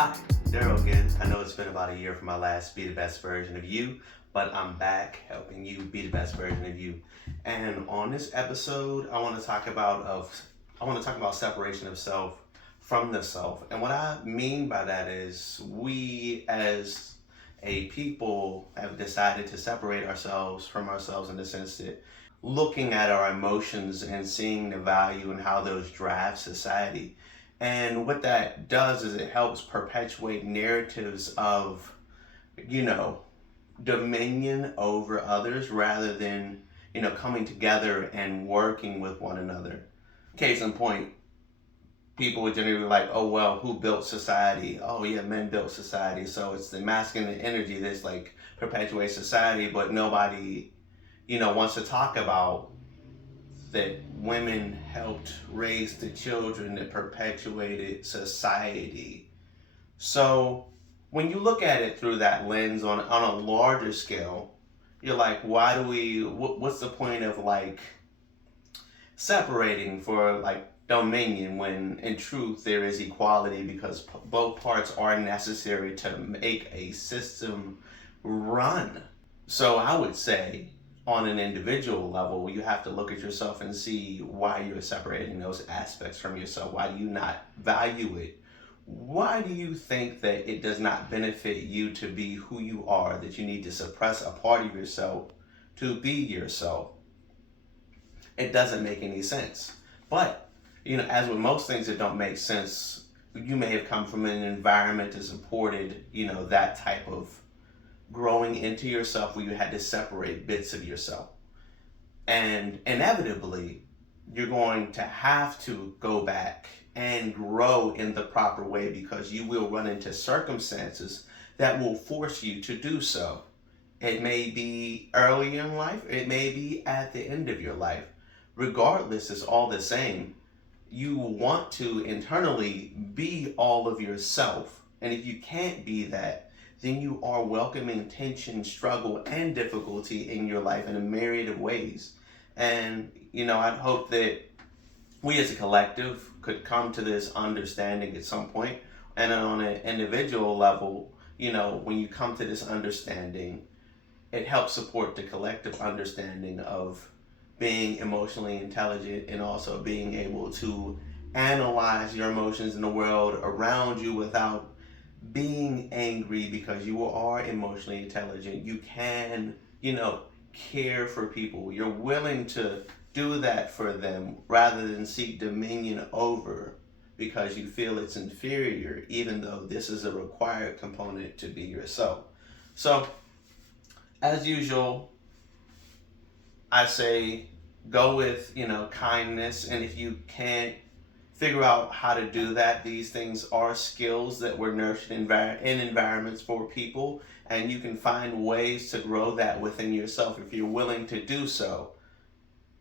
Hi, Daryl again. I know it's been about a year from my last Be the Best Version of You, but I'm back helping you be the best version of you. And on this episode, I want to talk about separation of self from the self. And what I mean by that is we as a people have decided to separate ourselves from ourselves in the sense that looking at our emotions and seeing the value in how those drive society. And what that does is it helps perpetuate narratives of, you know, dominion over others rather than, coming together and working with one another. Case in point, people would generally be like, oh, well, who built society? Oh, yeah, men built society. So it's the masculine energy that's like perpetuates society, but nobody, wants to talk about that women helped raise the children that perpetuated society. So when you look at it through that lens on a larger scale, you're like, what's the point of like separating for like dominion when in truth there is equality because both parts are necessary to make a system run. So I would say on an individual level, you have to look at yourself and see why you're separating those aspects from yourself. Why do you not value it? Why do you think that it does not benefit you to be who you are, that you need to suppress a part of yourself to be yourself? It doesn't make any sense. But, as with most things that don't make sense, you may have come from an environment that supported, that type of growing into yourself where you had to separate bits of yourself. And inevitably, you're going to have to go back and grow in the proper way because you will run into circumstances that will force you to do so. It may be early in life, it may be at the end of your life. Regardless, it's all the same. You want to internally be all of yourself. And if you can't be that, then you are welcoming tension, struggle, and difficulty in your life in a myriad of ways. And, I'd hope that we as a collective could come to this understanding at some point. And on an individual level, when you come to this understanding, it helps support the collective understanding of being emotionally intelligent and also being able to analyze your emotions in the world around you without being angry because you are emotionally intelligent. You can, care for people. You're willing to do that for them rather than seek dominion over because you feel it's inferior, even though this is a required component to be yourself. So, as usual, I say go with, kindness. And if you can't figure out how to do that, these things are skills that were nurtured in environments for people, and you can find ways to grow that within yourself if you're willing to do so.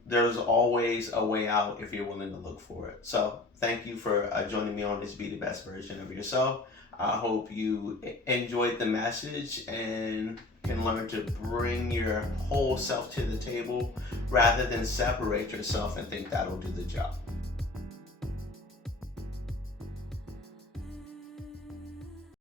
There's always a way out if you're willing to look for it. So thank you for joining me on this Be the Best Version of Yourself. I hope you enjoyed the message and can learn to bring your whole self to the table rather than separate yourself and think that'll do the job.